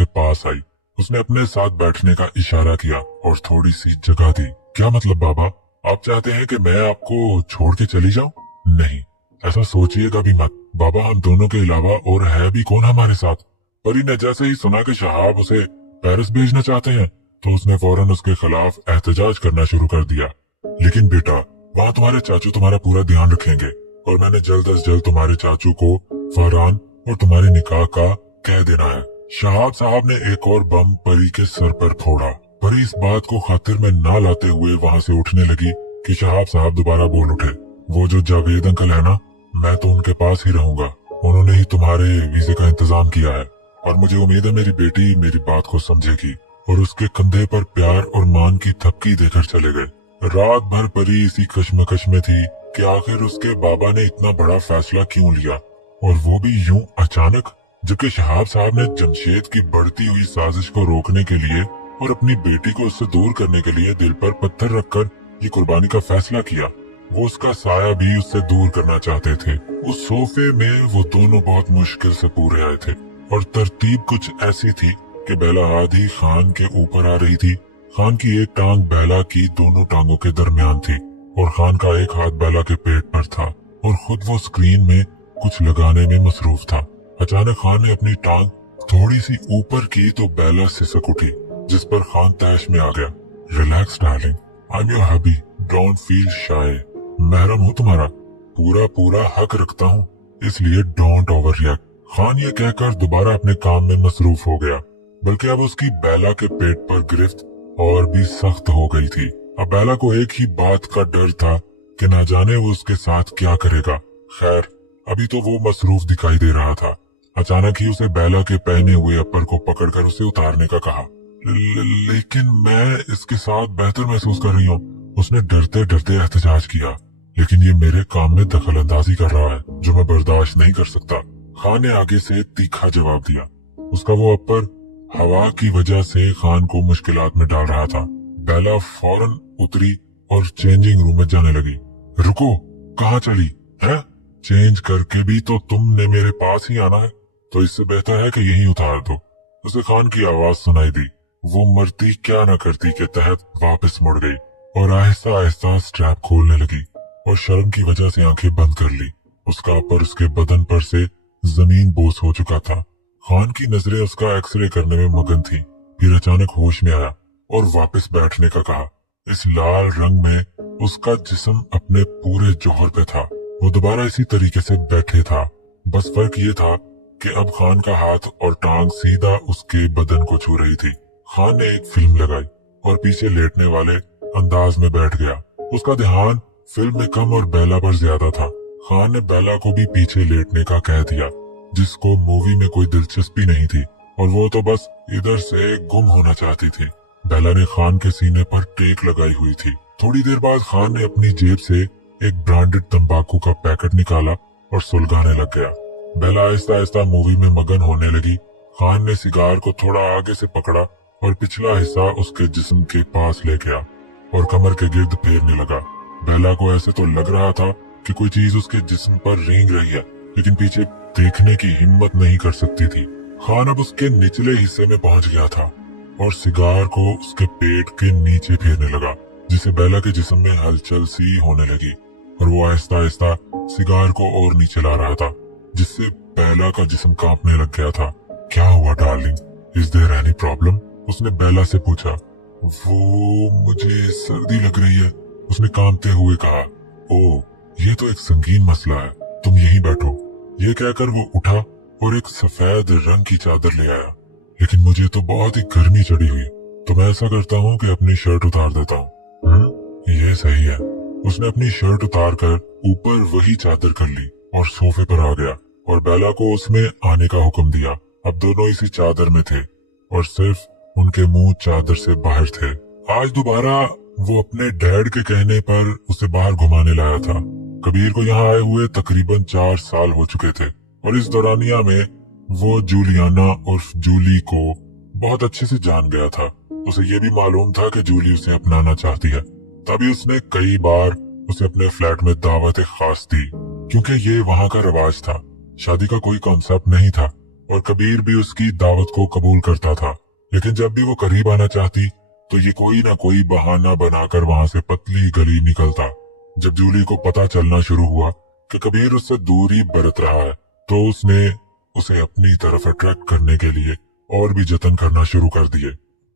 उसके पास आई। उसने अपने साथ बैठने का इशारा किया और थोड़ी सी जगह दी। क्या मतलब बाबा, आप चाहते हैं कि मैं आपको छोड़ के चली जाऊं? नहीं, ऐसा सोचिएगा भी मत बाबा, हम दोनों के अलावा और है भी कौन हमारे साथ। परी ने जैसे ही सुना कि शहाब उसे पेरिस भेजना चाहते हैं तो उसने फौरन उसके खिलाफ एहतजाज करना शुरू कर दिया। लेकिन बेटा, वहाँ तुम्हारे चाचू तुम्हारा पूरा ध्यान रखेंगे और मैंने जल्द अज जल्द तुम्हारे चाचू को फरहान और तुम्हारे निकाह का कह देना है। शहाब साहब ने एक और बम परी के सर पर फोड़ा। परी इस बात को खातिर में ना लाते हुए वहाँ से उठने लगी कि शहाब साहब दोबारा बोल उठे, वो जो जावेद अंकल है ना, मैं तो उनके पास ही रहूंगा, उन्होंने ही तुम्हारे वीजे का इंतजाम किया है और मुझे उम्मीद है मेरी बेटी मेरी बात को समझेगी। और उसके कंधे पर प्यार और मान की थपकी देकर चले गए। रात भर परी इसी कश्मकश में थी कि आखिर उसके बाबा ने इतना बड़ा फैसला क्यों लिया, और वो भी यूं अचानक, जबकि शहाब साहब ने जमशेद की बढ़ती हुई साजिश को रोकने के लिए और अपनी बेटी को उससे दूर करने के लिए दिल पर पत्थर रखकर ये कुर्बानी का फैसला किया। वो उसका साया भी उससे दूर करना चाहते थे। उस सोफे में वो दोनों बहुत मुश्किल से पूरे आए थे और तरतीब कुछ ऐसी थी कि बेला आधी खान के ऊपर आ रही थी। खान की एक टांग बेला की दोनों टांगों के दरमियान थी और खान का एक हाथ बेला के पेट पर था और खुद वो स्क्रीन में कुछ लगाने में मसरूफ था। अचानक खान ने अपनी टांग थोड़ी सी ऊपर की तो बेला सिसक उठी, जिस पर खान तैश में आ गया। Relax darling, I am your hubby, don't feel shy. महरम हूँ तुम्हारा, पूरा पूरा हक रखता हूँ, इसलिए डोंट ओवर रिएक्ट। खान ये कहकर दोबारा अपने काम में मसरूफ हो गया, बल्कि अब उसकी बेला के पेट पर गिरफ्त और भी सख्त हो गई थी। अब बेला को एक ही बात का डर था कि ना जाने वो उसके साथ क्या करेगा। खैर, अभी तो वो मसरूफ दिखाई दे रहा था। अचानक ही उसे बेला के पहने हुए अपर को पकड़कर उसे उतारने का कहा। लेकिन मैं इसके साथ बेहतर महसूस कर रही हूँ, उसने डरते डरते एहतजाज किया। लेकिन ये मेरे काम में दखल अंदाजी कर रहा है जो मैं बर्दाश्त नहीं कर सकता। खान ने आगे से तीखा जवाब दिया। उसका वो अपर हवा की वजह से खान को मुश्किलात में डाल रहा था। बेला फौरन उतरी और चेंजिंग रूम में जाने लगी। रुको, कहाँ चली है? चेंज करके भी तो तुमने मेरे पास ही आना है, तो इससे बेहतर है कि यहीं उतार दो। उसे खान की आवाज सुनाई दी। वो मरती क्या न करती के तहत वापस मुड़ गई और आहिस्ता आहिस्ता स्ट्रैप खोलने लगी और शर्म की वजह से आंखें बंद कर ली। उसका अपर उसके बदन पर से जमीन बोस हो चुका था। खान की नजरें उसका एक्सरे करने में मगन थी। फिर अचानक होश में आया और वापस बैठने का कहा। इस लाल रंग में उसका जिस्म अपने पूरे जौहर पे था। वो दोबारा इसी तरीके से बैठे था, बस फर्क ये था कि अब खान का हाथ और टांग सीधा उसके बदन को छू रही थी। खान ने एक फिल्म लगाई और पीछे लेटने वाले अंदाज में बैठ गया। उसका ध्यान फिल्म में कम और बेला पर ज्यादा था। खान ने बेला को भी पीछे लेटने का कह दिया, जिसको मूवी में कोई दिलचस्पी नहीं थी और वो तो बस इधर से गुम होना चाहती थी। बेला ने खान के सीने पर टेक लगाई हुई थी। थोड़ी देर बाद खान ने अपनी जेब से एक ब्रांडेड तंबाकू का पैकेट निकाला और सुलगाने लग गया। बेला आहिस्ता आहिस्ता मूवी में मगन होने लगी। खान ने सिगार को थोड़ा आगे से पकड़ा और पिछला हिस्सा उसके जिस्म के पास ले गया और कमर के गिर्द फेरने लगा। बेला को ऐसे तो लग रहा था कि कोई चीज उसके जिस्म पर रेंग रही है, लेकिन पीछे देखने की हिम्मत नहीं कर सकती थी। खान अब उसके निचले हिस्से में पहुंच गया था और सिगार को उसके पेट के नीचे फेरने लगा, जिससे बेला के जिस्म में हलचल सी होने लगी और वो आहिस्ता आहिस्ता सिगार को और नीचे ला रहा था, जिससे बेला का जिस्म कांपने लग गया था। क्या हुआ darling, is there any problem? उसने बेला से पूछा। वो मुझे सर्दी लग रही है, उसने कांपते हुए कहा। ओह, ये तो एक संगीन मसला है, तुम यहीं बैठो। ये कहकर वो उठा और एक सफेद रंग की चादर ले आया। लेकिन मुझे तो बहुत ही गर्मी चढ़ी हुई, तो मैं ऐसा करता हूँ कि अपनी शर्ट उतार देता हूँ। ये सही है। उसने अपनी शर्ट उतार कर ऊपर वही चादर कर ली और सोफे पर आ गया और बेला को उसमें आने का हुक्म दिया। अब दोनों इसी चादर में थे और सिर्फ उनके मुंह चादर से बाहर थे। आज दोबारा वो अपने डैड के कहने पर उसे बाहर घुमाने लाया था। कबीर को यहाँ आए हुए तकरीबन 4 साल हो चुके थे और इस दौरानिया में वो जूलियाना और जूली को बहुत अच्छे से जान गया था। उसे ये भी मालूम था कि जूली उसे अपनाना चाहती है, तभी उसने कई बार उसे अपने फ्लैट में दावत खास दी, क्योंकि ये वहाँ का रिवाज था। शादी का कोई कॉन्सेप्ट नहीं था और कबीर भी उसकी दावत को कबूल करता था। लेकिन जब भी वो करीब आना चाहती तो ये कोई ना कोई बहाना बनाकर वहां से पतली गली निकलता। जब जूली को पता चलना शुरू हुआ कि कबीर उससे दूरी बरत रहा है तो उसने उसे अपनी तरफ अट्रैक्ट करने के लिए और भी जतन करना शुरू कर दिए।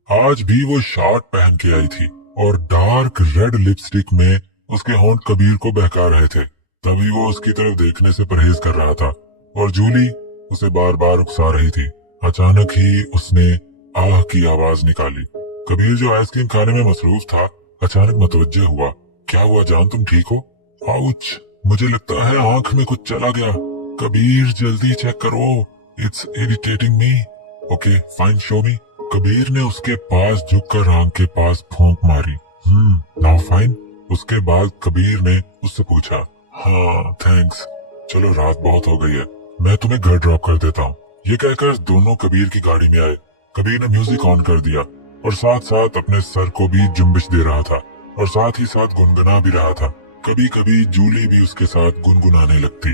आज भी वो शॉर्ट पहन के आई थी और डार्क रेड लिपस्टिक में उसके होंठ कबीर को बहका रहे थे। तभी वो उसकी तरफ देखने से परहेज कर रहा था और जूली उसे बार बार उकसा रही थी। अचानक ही उसने आह की आवाज निकाली। कबीर जो आइसक्रीम खाने में मसरूफ था अचानक मुतवज्जे हुआ। क्या हुआ जान, तुम ठीक हो? आउच, मुझे लगता है आंख में कुछ चला गया। कबीर जल्दी चेक करो, it's irritating me. Okay fine, show मी। कबीर ने उसके पास झुककर आंख के पास फूंक मारी। Now fine. उसके बाद कबीर ने उससे पूछा, हाँ थैंक्स, चलो रात बहुत हो गई है, मैं तुम्हें घर ड्रॉप कर देता हूँ। ये कहकर दोनों कबीर की गाड़ी में आए। कबीर ने म्यूजिक ऑन कर दिया और साथ साथ अपने सर को भी जुम्बिश दे रहा था और साथ ही साथ गुनगुना भी रहा था। कभी कभी जूली भी उसके साथ गुनगुनाने लगती।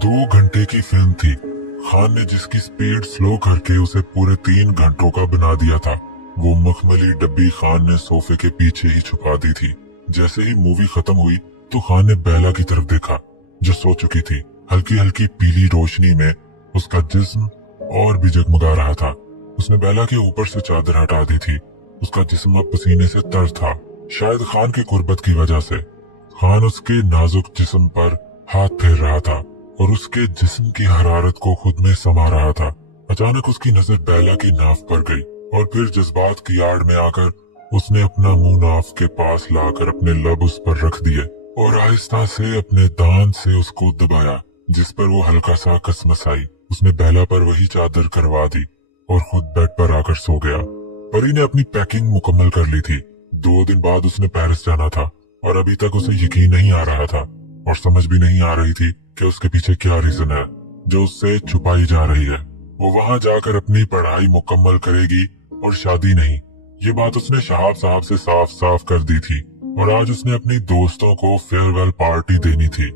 2 घंटे की फिल्म थी। खान ने जिसकी स्पीड स्लो करके उसे पूरे 3 घंटों का बना दिया था, वो मखमली डब्बी खान ने सोफे के पीछे ही छुपा दी थी। जैसे ही मूवी खत्म हुई तो खान ने बेला की तरफ देखा जो सो चुकी थी। हल्की हल्की पीली रोशनी में उसका जिस्म और भी जगमगा रहा था। उसने बेला के ऊपर से चादर हटा दी थी। उसका जिस्म अब पसीने से तर था, शायद खान की कुर्बत की वजह से। खान उसके नाजुक जिस्म पर हाथ फेर रहा था और उसके जिस्म की हरारत को खुद में समा रहा था। अचानक उसकी नजर बेला की नाफ पर गई और फिर जज्बात की आड़ में आकर उसने अपना मुंह नाफ के पास लाकर अपने लब उस पर रख दिए और आहिस्ता से अपने दांत से उसको दबाया, जिस पर वो हल्का सा कसमसाई। उसने बेला पर वही चादर करवा दी और खुद बेड पर आकर सो गया। परी ने अपनी पैकिंग मुकम्मल कर ली थी। 2 दिन बाद उसने पेरिस जाना था और अभी तक उसे यकीन नहीं आ रहा था और समझ भी नहीं आ रही थी कि उसके पीछे क्या रीजन है जो उससे छुपाई जा रही है। वो वहां जाकर अपनी पढ़ाई मुकम्मल करेगी और शादी नहीं। ये बात उसने शहाब साहब से साफ साफ कर दी थी और आज उसने अपनी दोस्तों को फेयरवेल पार्टी देनी थी,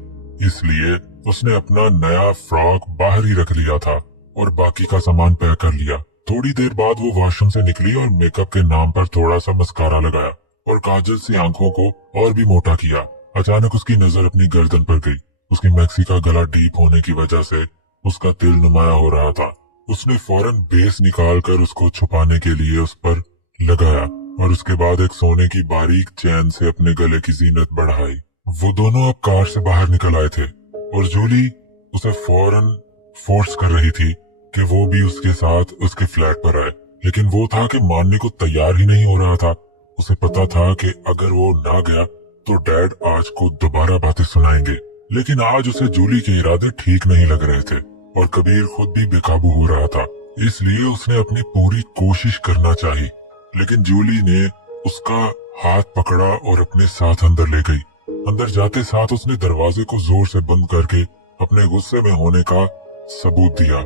इसलिए उसने अपना नया फ्रॉक बाहर ही रख लिया था और बाकी का सामान पैक कर लिया। थोड़ी देर बाद वो वॉशरूम से निकली और मेकअप के नाम पर थोड़ा सा मस्कारा लगाया और काजल से आंखों को और भी मोटा किया। अचानक उसकी नजर अपनी गर्दन पर गई। उसकी मैक्सी का गला डीप होने की वजह से उसका तिल नुमाया हो रहा था। उसने फौरन बेस निकाल कर उसको छुपाने के लिए उस पर लगाया और उसके बाद एक सोने की बारीक चैन से अपने गले की जीनत बढ़ाई। वो दोनों अब कार से बाहर निकल आए थे और जूली उसे फौरन फोर्स कर रही थी कि वो भी उसके साथ उसके फ्लैट पर आए, लेकिन वो था कि मानने को तैयार ही नहीं हो रहा था। उसे पता था कि अगर वो ना गया तो डैड आज को दोबारा बातें सुनाएंगे, लेकिन आज उसे जूली के इरादे ठीक नहीं लग रहे थे और कबीर खुद भी बेकाबू हो रहा था, इसलिए उसने अपनी पूरी कोशिश करना चाहिए। लेकिन जूली ने उसका हाथ पकड़ा और अपने साथ अंदर ले गई। अंदर जाते साथ उसने दरवाजे को जोर से बंद करके अपने गुस्से में होने का सबूत दिया।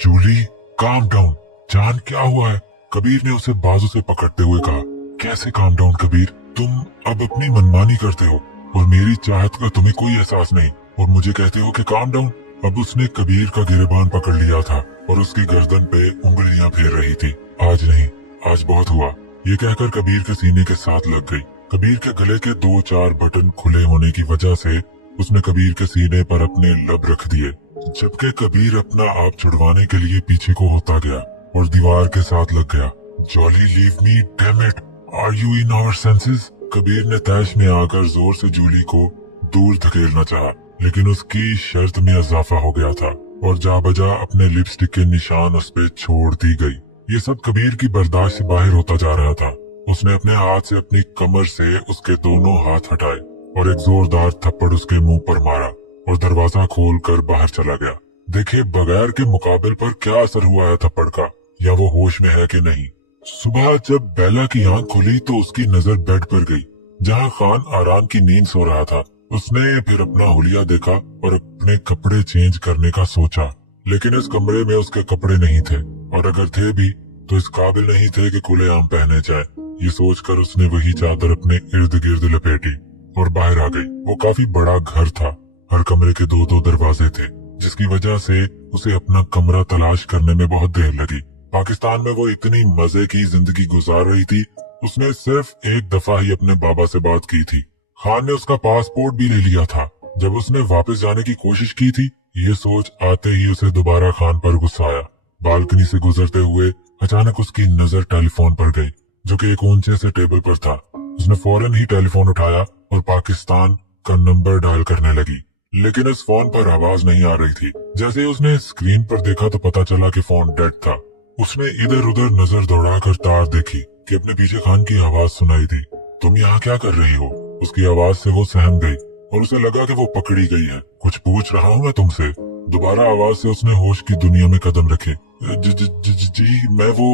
जूली काम डाउन, जान क्या हुआ है? कबीर ने उसे बाजू से पकड़ते हुए कहा। कैसे काम डाउन कबीर, तुम अब अपनी मनमानी करते हो और मेरी चाहत का तुम्हें कोई एहसास नहीं और मुझे कहते हो कि काम डाउन। अब उसने कबीर का गिरबान पकड़ लिया था और उसकी गर्दन पे उंगलियां फेर रही थी। आज नहीं, आज बहुत हुआ, ये कहकर कबीर के सीने के साथ लग गई। कबीर के गले के 2-4 बटन खुले होने की वजह से उसने कबीर के सीने पर अपने लब रख दिए, जबकि कबीर अपना आप छुड़वाने के लिए पीछे को होता गया और दीवार के साथ लग गया। Jolly leave me, damn it, are you in our senses? Kabir ने तैश में आकर जोर से जूली को दूर धकेलना चाहा, लेकिन उसकी शर्त में इजाफा हो गया था और जा बजा अपने लिपस्टिक के निशान उस पे छोड़ दी गई। ये सब कबीर की बर्दाश्त से बाहर होता जा रहा था। उसने अपने हाथ से अपनी कमर से उसके दोनों हाथ हटाए और एक जोरदार थप्पड़ उसके मुंह पर मारा और दरवाजा खोलकर बाहर चला गया। देखे बगैर के मुकाबले पर क्या असर हुआ है थप्पड़ का, या वो होश में है कि नहीं। सुबह जब बेला की आंख खुली तो उसकी नजर बेड पर गई जहां खान आराम की नींद सो रहा था। उसने फिर अपना हुलिया देखा और अपने कपड़े चेंज करने का सोचा, लेकिन इस कमरे में उसके कपड़े नहीं थे और अगर थे भी तो इस काबिल नहीं थे कि खुलेआम पहने जाए। ये सोचकर उसने वही चादर अपने इर्द गिर्द लपेटी और बाहर आ गई। वो काफी बड़ा घर था, हर कमरे के 2-2 दरवाजे थे, जिसकी वजह से उसे अपना कमरा तलाश करने में बहुत देर लगी। पाकिस्तान में वो इतनी मजे की जिंदगी गुजार रही थी, उसने सिर्फ एक दफा ही अपने बाबा से बात की थी। खान ने उसका पासपोर्ट भी ले लिया था। जब उसने वापस जाने की कोशिश की थी, ये सोच आते ही उसे दोबारा खान पर गुस्सा आया। बालकनी से गुजरते हुए अचानक उसकी नजर टेलीफोन पर गई, जो कि एक ऊंचे से टेबल पर था। उसने फौरन ही टेलीफोन उठाया और पाकिस्तान का नंबर डायल करने लगी, लेकिन उस फोन पर आवाज नहीं आ रही थी। जैसे ही उसने स्क्रीन पर देखा तो पता चला कि फोन डेड था। उसने इधर उधर नजर दौड़ाकर तार देखी कि अपने पीछे खान की आवाज सुनाई दी। तुम यहाँ क्या कर रही हो? उसकी आवाज से वो सहम गई और उसे लगा कि वो पकड़ी गई है। कुछ पूछ रहा हूँ मैं तुमसे। दोबारा आवाज से उसने होश की दुनिया में कदम रखे। जी मैं वो,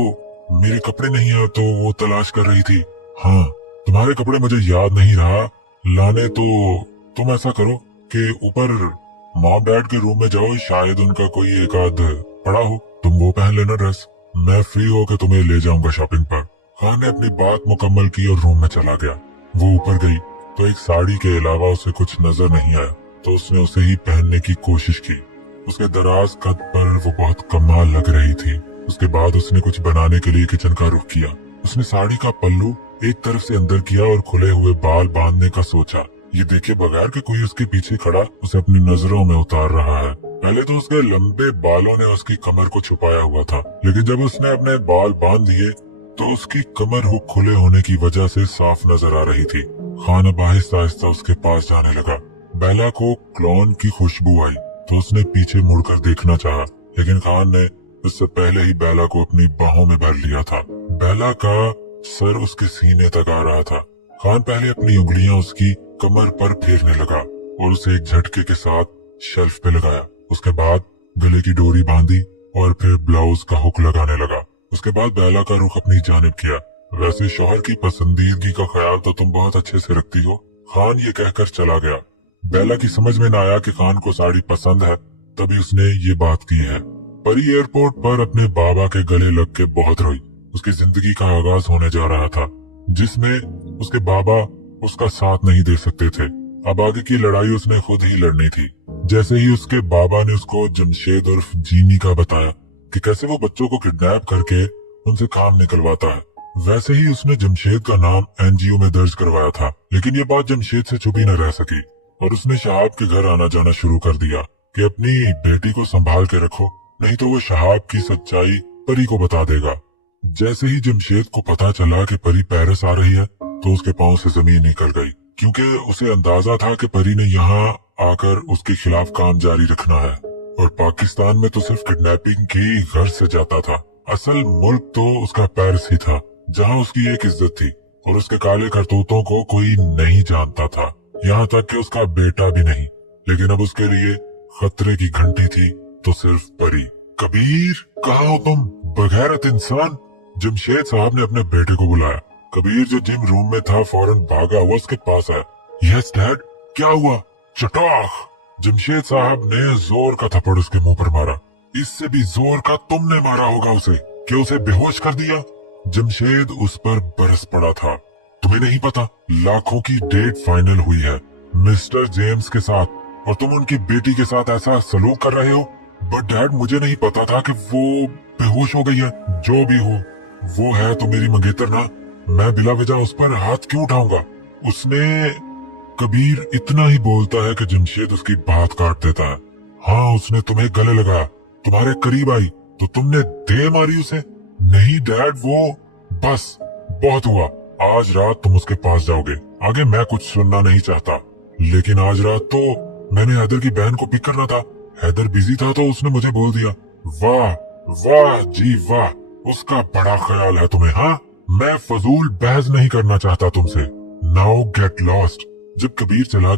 मेरे कपड़े नहीं है तो वो तलाश कर रही थी। हाँ, तुम्हारे कपड़े मुझे याद नहीं रहा लाने, तो तुम ऐसा करो कि ऊपर मॉम डैड के रूम में जाओ, शायद उनका कोई एक आध पड़ा हो, तुम वो पहन लेना ड्रेस। मैं फ्री होकर तुम्हें ले जाऊंगा शॉपिंग पर। खान ने अपनी बात मुकम्मल की और रूम में चला गया। वो ऊपर गई तो एक साड़ी के अलावा उसे कुछ नजर नहीं आया, तो उसने उसे ही पहनने की कोशिश की। उसके दराज कद पर वो बहुत कमाल लग रही थी। उसके बाद उसने कुछ बनाने के लिए किचन का रुख किया। उसने साड़ी का पल्लू एक तरफ से अंदर किया और खुले हुए बाल बांधने का सोचा। ये देखे बगैर कि कोई उसके पीछे खड़ा उसे अपनी नजरों में उतार रहा है। पहले तो उसके लंबे बालों ने उसकी कमर को छुपाया हुआ था, लेकिन जब उसने अपने बाल बांध दिए तो उसकी कमर हुक खुले होने की वजह से साफ नजर आ रही थी। खान अब आहिस्ता आहिस्ता उसके पास जाने लगा। बेला को क्लोन की खुशबू आई तो उसने पीछे मुड़कर देखना चाहा, लेकिन खान ने उससे पहले ही बेला को अपनी बाहों में भर लिया था। बेला का सर उसके सीने तक आ रहा था। खान पहले अपनी उंगलियां उसकी कमर पर फेरने लगा और उसे एक झटके के साथ शेल्फ पे लगाया। उसके बाद गले की डोरी बांधी और फिर ब्लाउज का हुक लगाने लगा। उसके बाद बेला का रुख अपनी जानिब किया। वैसे शौहर की पसंदीदगी का ख्याल तो तुम बहुत अच्छे से रखती हो, खान ये कहकर चला गया। बेला की समझ में न आया कि खान को साड़ी पसंद है, तभी उसने ये बात की है। परी एयरपोर्ट पर अपने बाबा के गले लग के बहुत रोई। उसकी जिंदगी का आगाज होने जा रहा था, जिसमें उसके बाबा उसका साथ नहीं दे सकते थे। अब आगे की लड़ाई उसने खुद ही लड़नी थी। जैसे ही उसके बाबा ने उसको जमशेद उर्फ जीनी का बताया कि कैसे वो बच्चों को किडनैप करके उनसे काम निकलवाता है, वैसे ही उसने जमशेद का नाम एनजीओ में दर्ज करवाया था। लेकिन ये बात जमशेद से छुपी न रह सकी और उसने शहाब के घर आना जाना शुरू कर दिया कि अपनी बेटी को संभाल के रखो, नहीं तो वो शहाब की सच्चाई परी को बता देगा। जैसे ही जमशेद को पता चला कि परी पेरिस आ रही है तो उसके पांव से जमीन निकल गई, क्योंकि उसे अंदाजा था कि परी ने यहाँ आकर उसके खिलाफ काम जारी रखना है और पाकिस्तान में तो सिर्फ किडनैपिंग की गर्ज से जाता था। असल मुल्क तो उसका पेरिस ही था, जहाँ उसकी एक इज्जत थी और उसके काले करतूतों को कोई नहीं जानता था, यहाँ तक कि उसका बेटा भी नहीं। लेकिन अब उसके लिए खतरे की घंटी थी तो सिर्फ परी। कबीर, कहाँ हो तुम बगैरत इंसान? जमशेद साहब ने अपने बेटे को बुलाया। कबीर जो जिम रूम में था फौरन भागा हुआ उसके पास आया। यस डैड, क्या हुआ? चटाख! जमशेद साहब ने जोर का थप्पड़ उसके मुंह पर मारा। इससे भी जोर का तुमने मारा होगा उसे, कि उसे बेहोश कर दिया। जमशेद उस पर बरस पड़ा था। तुम्हें नहीं पता, लाखों की डेट फाइनल हुई है मिस्टर जेम्स के साथ, और तुम उनकी बेटी के साथ ऐसा सलूक कर रहे हो। बट डैड, मुझे नहीं पता था कि वो बेहोश हो गई है। जो भी हो, वो है तो मेरी मंगेतर ना, मैं बिला वजह उस पर हाथ क्यों उठाऊंगा? उसने, कबीर इतना ही बोलता है कि जमशेद उसकी बात काट देता है। हाँ, उसने तुम्हें गले लगाया, तुम्हारे करीब आई तो तुमने दे मारी उसे? नहीं डैड, वो बस बहुत हुआ। आज रात तुम उसके पास जाओगे, आगे मैं कुछ सुनना नहीं चाहता। लेकिन आज रात तो मैंने हैदर की बहन को पिक करना था, हैदर बिजी था तो उसने मुझे बोल दिया। वाह वाह जी वाह, उसका बड़ा ख्याल है तुम्हें। हाँ, मैं फजूल बहस नहीं करना चाहता तुमसे। Now get lost. जब कबीर चला गया